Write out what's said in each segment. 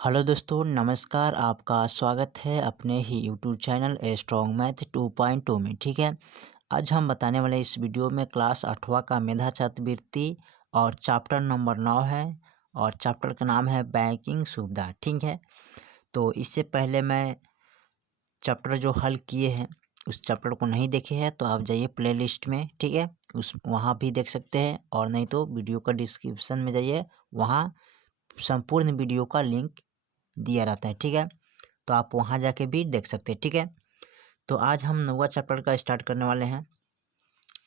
Hello दोस्तों, नमस्कार। आपका स्वागत है अपने ही YouTube channel a strong math 2.2 में। ठीक है, आज हम बताने वाले इस वीडियो में क्लास 8वां का मेधा छात्रवृत्ति और चैप्टर नंबर 9 है और चैप्टर का नाम है बैंकिंग सुविधा। ठीक है, तो इससे पहले मैं चैप्टर जो हल किए हैं उस चैप्टर को नहीं देखे हैं तो आप जाइए प्लेलिस्ट में। ठीक है, उस वहाँ भी देख सकते हैं, और नहीं तो वीडियो का डिस्क्रिप्शन में जाइए, वहाँ संपूर्ण वीडियो का लिंक दिया रहता है। ठीक है, तो आप वहाँ जाके भी देख सकते हैं। ठीक है, तो आज हम 9वां चैप्टर का स्टार्ट करने वाले हैं,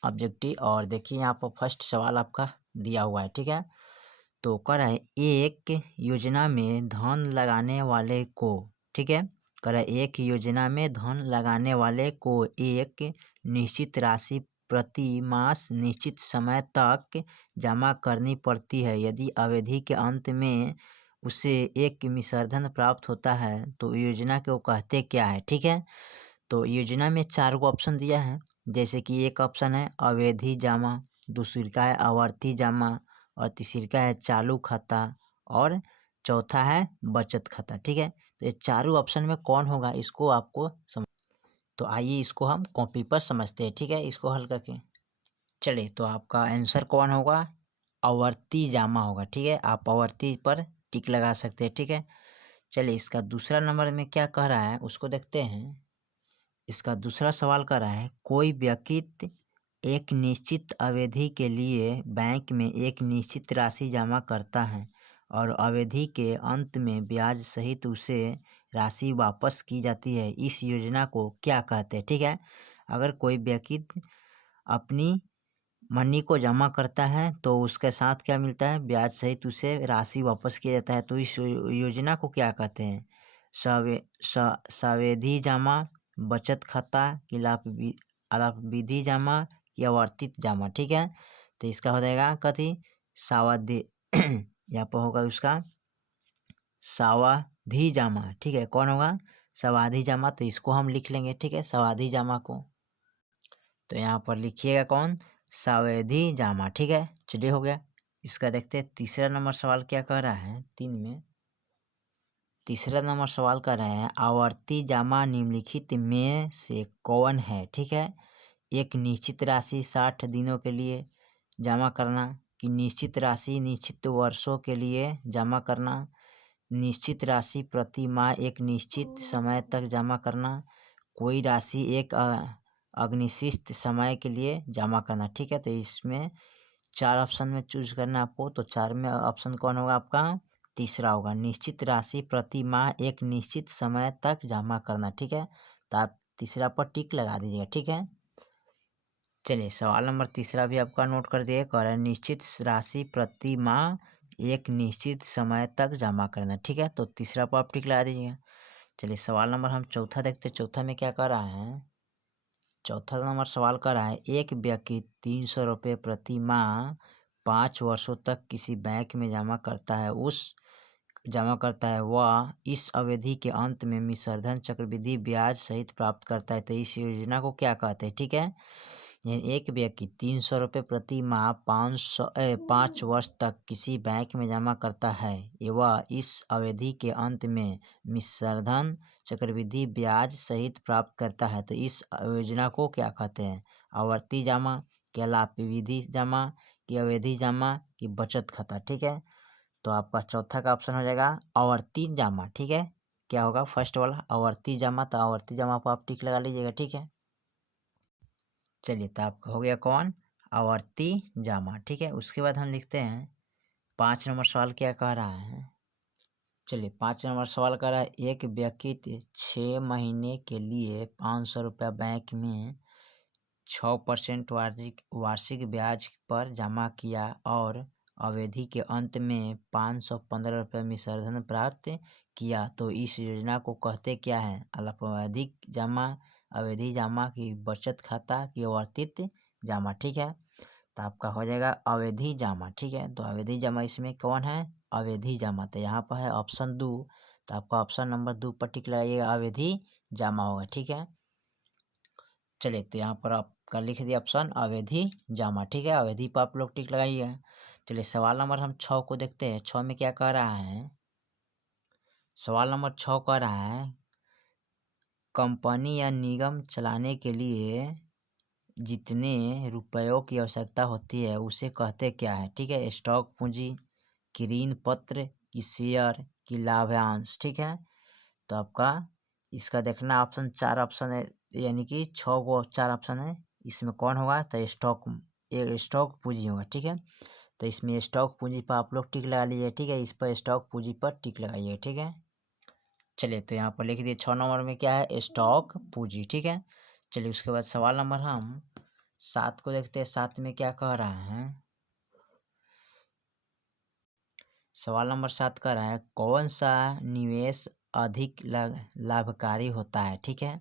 ऑब्जेक्टिव। और देखिए यहाँ पर फर्स्ट सवाल आपका दिया हुआ है। ठीक है, तो कह रहा है एक योजना में धन लगाने वाले को, ठीक है, कह रहा है एक योजना में धन लगाने वाले को एक निश्चित राशि प्रति मास निश्चित समय तक जमा करनी पड़ती है। यदि अवधि के अंत में उसे एक मिश्रधन प्राप्त होता है तो योजना को कहते क्या है। ठीक है, तो योजना में 4 गो ऑप्शन दिया है, जैसे कि एक ऑप्शन है अवधि जमा, दूसरी का है आवर्ती जमा, और तीसरी का है चालू खाता, और चौथा है बचत खाता। ठीक है, तो ये चारों ऑप्शन में कौन होगा इसको आपको समझ, तो आइए इसको हम कॉपी पर समझते हैं। ठीक है, इसको हल करके चलिए, तो आपका आंसर कौन होगा, आवर्ती जमा होगा। ठीक है, आप आवर्ती पर टिक लगा सकते हैं। ठीक है, चलिए इसका दूसरा नंबर में क्या कह रहा है उसको देखते हैं। इसका दूसरा सवाल कर रहा है कोई व्यक्ति एक निश्चित अवधि के लिए बैंक में एक निश्चित राशि जमा करता है और अवधि के अंत में ब्याज सहित उसे राशि वापस की जाती है। इस योजना को क्या कहते हैं। ठीक है, अगर कोई व्यक्ति अपनी मनी को जमा करता है तो उसके साथ क्या मिलता है, ब्याज सहित उसे राशि वापस किया जाता है, तो इस योजना को क्या कहते हैं, सावधि जमा, बचत खाता, कि अल्पावधि जमा, या आवर्ती जमा। ठीक है, तो इसका हो जाएगा कथी, सावधि यहाँ पर होगा उसका सावधि जमा। ठीक है, कौन होगा, सावधि जमा, तो इसको हम लिख लेंगे। ठीक है, सावधि जमा को तो यहाँ पर लिखिएगा कौन, सावधि जमा। ठीक है, चलिए हो गया। इसका देखते हैं तीसरा नंबर सवाल क्या कह रहा है। 3 में तीसरा नंबर सवाल कर रहे हैं आवर्ती जमा निम्नलिखित में से कौन है। ठीक है, एक निश्चित राशि 60 दिनों के लिए जमा करना, कि निश्चित राशि निश्चित वर्षों के लिए जमा करना, निश्चित राशि प्रति माह एक निश्चित समय तक जमा करना, कोई राशि एक अनिश्चित समय के लिए जमा करना। ठीक है, तो इसमें 4 ऑप्शन में चूज करना आपको, तो 4 में ऑप्शन कौन होगा आपका, तीसरा होगा, निश्चित राशि प्रति माह एक निश्चित समय तक जमा करना। ठीक है, तो आप तीसरा पर टिक लगा दीजिएगा। ठीक है, चलिए सवाल नंबर तीसरा भी आपका नोट कर दिए, कह रहा है निश्चित राशि प्रति माह एक निश्चित समय तक जमा करना। ठीक है, तो तीसरा पर आप टिक लगा दीजिएगा। चलिए सवाल नंबर हम चौथा देखते हैं, चौथा में क्या कर रहा है। चौथा नंबर सवाल कर रहा है एक व्यक्ति 300 रुपये प्रति माह 5 वर्षों तक किसी बैंक में जमा करता है, वह इस अवधि के अंत में मिश्रधन चक्रवृद्धि ब्याज सहित प्राप्त करता है, तो इस योजना को क्या कहते हैं। ठीक है, यानी एक व्यक्ति 300 रुपये प्रति माह 5 वर्ष तक किसी बैंक में जमा करता है, वह इस अवधि के अंत में मिश्रधन चक्रवृद्धि ब्याज सहित प्राप्त करता है, तो इस योजना को क्या कहते हैं, आवर्ती जमा, कि अल्पावधि जमा, कि अवधि जमा, कि बचत खाता। ठीक है, तो आपका चौथा का ऑप्शन हो जाएगा आवर्ती जमा। ठीक है, क्या होगा फर्स्ट वाला आवर्ती जमा, तो आवर्ती जमा पर आप टिक लगा लीजिएगा। ठीक है, चलिए तो आपका हो गया कौन, आवर्ती जमा। ठीक है, उसके बाद हम लिखते हैं 5 नंबर सवाल क्या कह रहा है। चलिए 5 नंबर सवाल कह रहा है एक व्यक्ति 6 महीने के लिए 500 रुपया बैंक में 6% वार्षिक ब्याज पर जमा किया और अवधि के अंत में 515 रुपये मिश्रधन प्राप्त किया, तो इस योजना को कहते क्या है, अल्पावधिक जमा, अवधि जमा, की बचत खाता, की आवर्ती जमा। ठीक है, तो आपका हो जाएगा अवधि जमा। ठीक है, तो अवधि जमा इसमें कौन है, अवधि जमा, तो यहाँ पर है ऑप्शन 2, तो आपका ऑप्शन नंबर 2 पर टिक लगाइएगा, अवधि जमा होगा। ठीक है, चलिए तो यहाँ पर आपका लिख दिया ऑप्शन अवधि जमा। ठीक है, अवधि पर आप लोग टिक लगाइएगा। चलिए सवाल नंबर हम 6 को देखते हैं। 6 में क्या कह रहा है, सवाल नंबर 6 कह रहा है कंपनी या निगम चलाने के लिए जितने रुपयों की आवश्यकता होती है उसे कहते क्या है। ठीक है, स्टॉक पूंजी, की ऋण पत्र, की शेयर, की लाभांश। ठीक है, तो आपका इसका देखना ऑप्शन 4 ऑप्शन है, यानी कि 6 को 4 ऑप्शन है, इसमें कौन होगा तो स्टॉक पूंजी होगा। ठीक है, तो इसमें स्टॉक पूंजी पर आप लोग टिक लगा लीजिए। ठीक है, इस पर स्टॉक पूंजी पर टिक लगाइए। ठीक है, चलिए तो यहाँ पर लिख दिए 6 नंबर में क्या है, स्टॉक पूंजी। ठीक है, चलिए उसके बाद सवाल नंबर हम 7 को देखते हैं। 7 में क्या कह रहा है, सवाल नंबर 7 कह रहा है कौन सा निवेश अधिक लाभकारी होता है। ठीक है,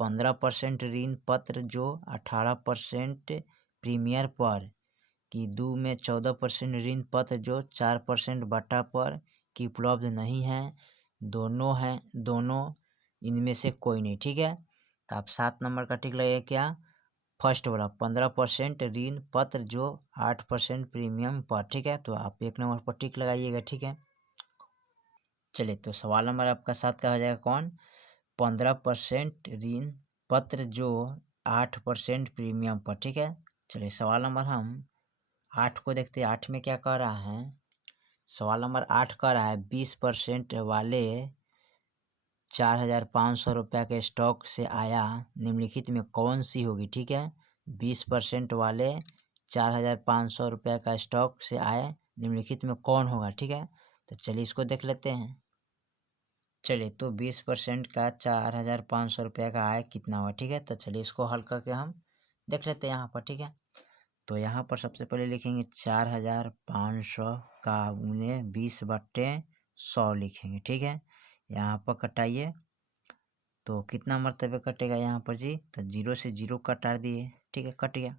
15% ऋण पत्र जो 18% प्रीमियर पर, कि 2 में 14% ऋण पत्र जो 4% बट्टा पर, की उपलब्ध नहीं है, दोनों हैं, दोनों इनमें से कोई नहीं। ठीक है, तो आप 7 नंबर का टिक लगाइए क्या, फर्स्ट वाला 15% ऋण पत्र जो 8% प्रीमियम पर। ठीक है, तो आप 1 नंबर पर टिक लगाइएगा। ठीक है, चलिए तो सवाल नंबर आपका 7 का हो जाएगा कौन, 15% ऋण पत्र जो 8% प्रीमियम पर। ठीक है, चलिए सवाल नंबर हम 8 को देखते हैं। 8 में क्या कह रहा है, सवाल नंबर 8 कह रहा है 20% वाले 4,500 रुपया के स्टॉक से आया निम्नलिखित में कौन सी होगी। ठीक है, 20% वाले 4,500 रुपया का स्टॉक से आए निम्नलिखित में कौन होगा। ठीक है, तो चलिए इसको देख लेते हैं। चलिए तो 20% का 4,500 रुपया का आय कितना हुआ। ठीक है, तो चलिए इसको हल करके हम देख लेते हैं यहाँ पर। ठीक है, तो यहाँ पर सबसे पहले लिखेंगे 4,500 का गुने 20/100 लिखेंगे। ठीक है, यहाँ पर कटाइए तो कितना मरतबे कटेगा यहाँ पर जी, तो 0 से 0 कटा दिए। ठीक है, कट गया।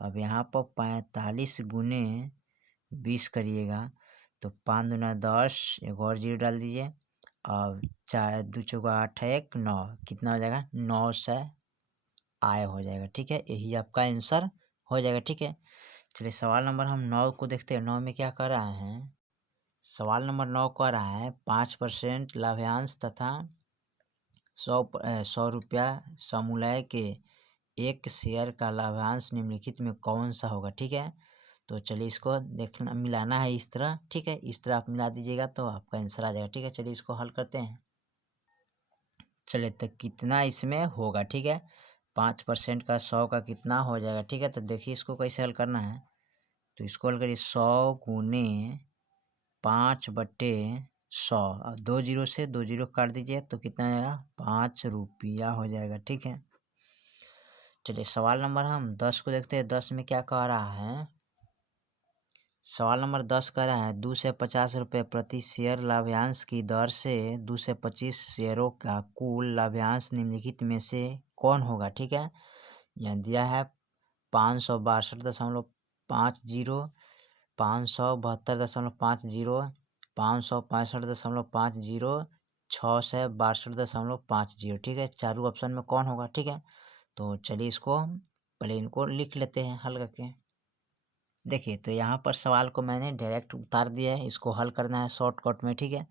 अब यहाँ पर 45 गुने 20 करिएगा तो 5 दूना 10, एक और 0 डाल दीजिए। अब 4 2 चौका 8 1 9, कितना हो जाएगा 900 आय हो जाएगा। ठीक है, यही आपका आंसर हो जाएगा। ठीक है, चलिए सवाल नंबर हम 9 को देखते हैं। 9 में क्या कर रहा है, सवाल नंबर 9 कह रहा है 5% लाभांश तथा 100 रुपया समूलय के एक शेयर का लाभांश निम्नलिखित में कौन सा होगा। ठीक है, तो चलिए इसको देखना, मिलाना है इस तरह। ठीक है, इस तरह आप मिला दीजिएगा तो आपका आंसर आ जाएगा। ठीक है, चलिए इसको हल करते हैं। चलिए तो कितना इसमें होगा। ठीक है, 5% का 100 का कितना हो जाएगा। ठीक है, तो देखिए इसको कैसे हल करना है, तो इसको हल करिए 100 गुने 5/100, और 2 जीरो से 2 जीरो काट दीजिए तो कितना आएगा 5 रुपया हो जाएगा। ठीक है, चलिए सवाल नंबर हम 10 को देखते हैं। 10 में क्या कह रहा है, सवाल नंबर 10 कह रहा है 2 से 50 रुपये प्रति शेयर लाभांश की दर से 2 से 25 शेयरों का कुल लाभांश निम्नलिखित में से कौन होगा। ठीक है, यहाँ दिया है 562.50, 572.50, 565.50, 662.50। ठीक है, चारों ऑप्शन में कौन होगा। ठीक है, तो चलिए इसको पहले इनको लिख लेते हैं हल करके। देखिए तो यहाँ पर सवाल को मैंने डायरेक्ट उतार दिया है, इसको हल करना है शॉर्टकट में। ठीक है,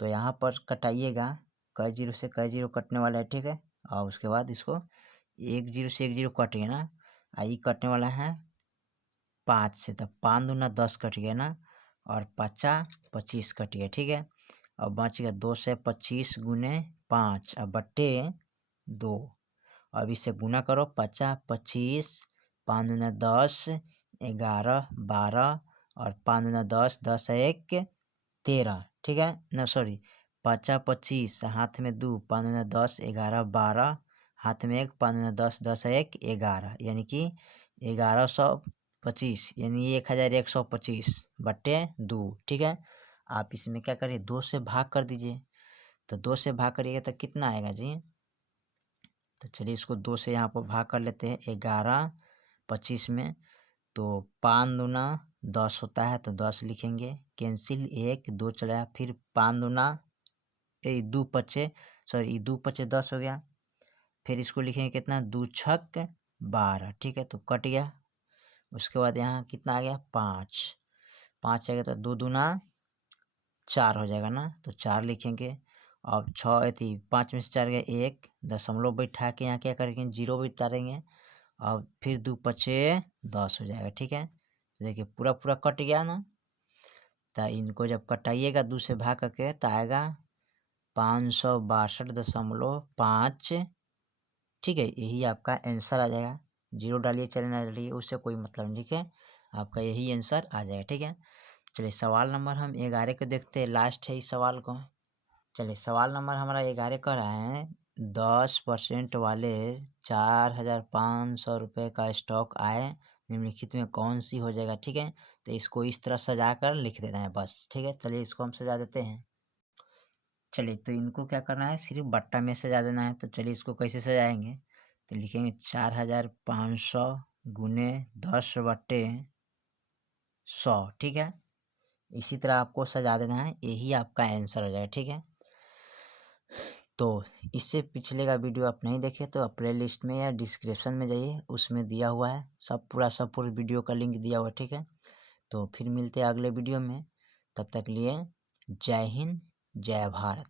तो यहाँ पर कटाइएगा, कई जीरो से कई जीरो कटने वाला है। ठीक है, और उसके बाद इसको 1 जीरो से 1 जीरो कट गया ना, आई कटने वाला है 5 से, तब 5 दूना 10 कट गया ना, और 25 कट गया। ठीक है, अब बच गया 2 से 25 गुने 5 अब बट्टे 2। अब इसे गुना करो 50 25, 5 दूना 10, 11 12, और 5 दूना 10, 10 1 13। ठीक है ना, सॉरी 50 25, हाथ में 2, 5 दूना 10, 11 12, हाथ में 1, 5 दूना 10, 10 1 11, यानी कि 1125, यानी 1125/2। ठीक है, आप इसमें क्या करिए 2 से भाग कर दीजिए, तो 2 से भाग करिएगा तो कितना आएगा जी, तो चलिए इसको 2 से यहाँ पर भाग कर लेते हैं 11 25 में, तो 5 दूना 10 होता है तो 10 लिखेंगे, कैंसिल 1 2 चला, फिर 5 दूना 2 पचे, सॉरी 2 पचे 10 हो गया, फिर इसको लिखेंगे कितना 2 छक 12। ठीक है, तो कट गया। उसके बाद यहाँ कितना आ गया 5 5 आ गया, तो 2 दूना 4 हो जाएगा ना, तो 4 लिखेंगे। अब 6 थी 5 में से 4 गया 1, दशमलव बैठा के यहाँ क्या करेंगे 0 बितारेंगे। अब फिर 2 पचे 10 हो जाएगा, ठीक है। तो देखिए पूरा पूरा कट गया ना, तो इनको जब कटाइएगा 2 से भाग करके तो आएगा 562.5, ठीक है। यही आपका आंसर आ जाएगा। 0 डालिए चलिए ना डालिए, उससे कोई मतलब नहीं, ठीक है। आपका यही आंसर आ जाएगा, ठीक है। चलिए सवाल नंबर हम 11 को देखते हैं, लास्ट है इस सवाल को। चलिए सवाल नंबर हमारा 11 कह रहा है 10% वाले 4,500 रुपये का स्टॉक आए निम्नलिखित में कौन सी हो जाएगा, ठीक है। तो इसको इस तरह सजा कर लिख देना है बस, ठीक है। चलिए इसको हम सजा देते हैं। चलिए तो इनको क्या करना है, सिर्फ बट्टा में सजा देना है। तो चलिए इसको कैसे सजाएंगे, तो लिखेंगे 4,500 गुने 10/100, ठीक है। इसी तरह आपको सजा देना है, यही आपका आंसर हो जाएगा, ठीक है। तो इससे पिछले का वीडियो आप नहीं देखे तो आप प्ले लिस्ट में या डिस्क्रिप्शन में जाइए, उसमें दिया हुआ है सब पूरा वीडियो का लिंक दिया हुआ है, ठीक है। तो फिर मिलते हैं अगले वीडियो में, तब तक लिए जय हिंद जय भारत।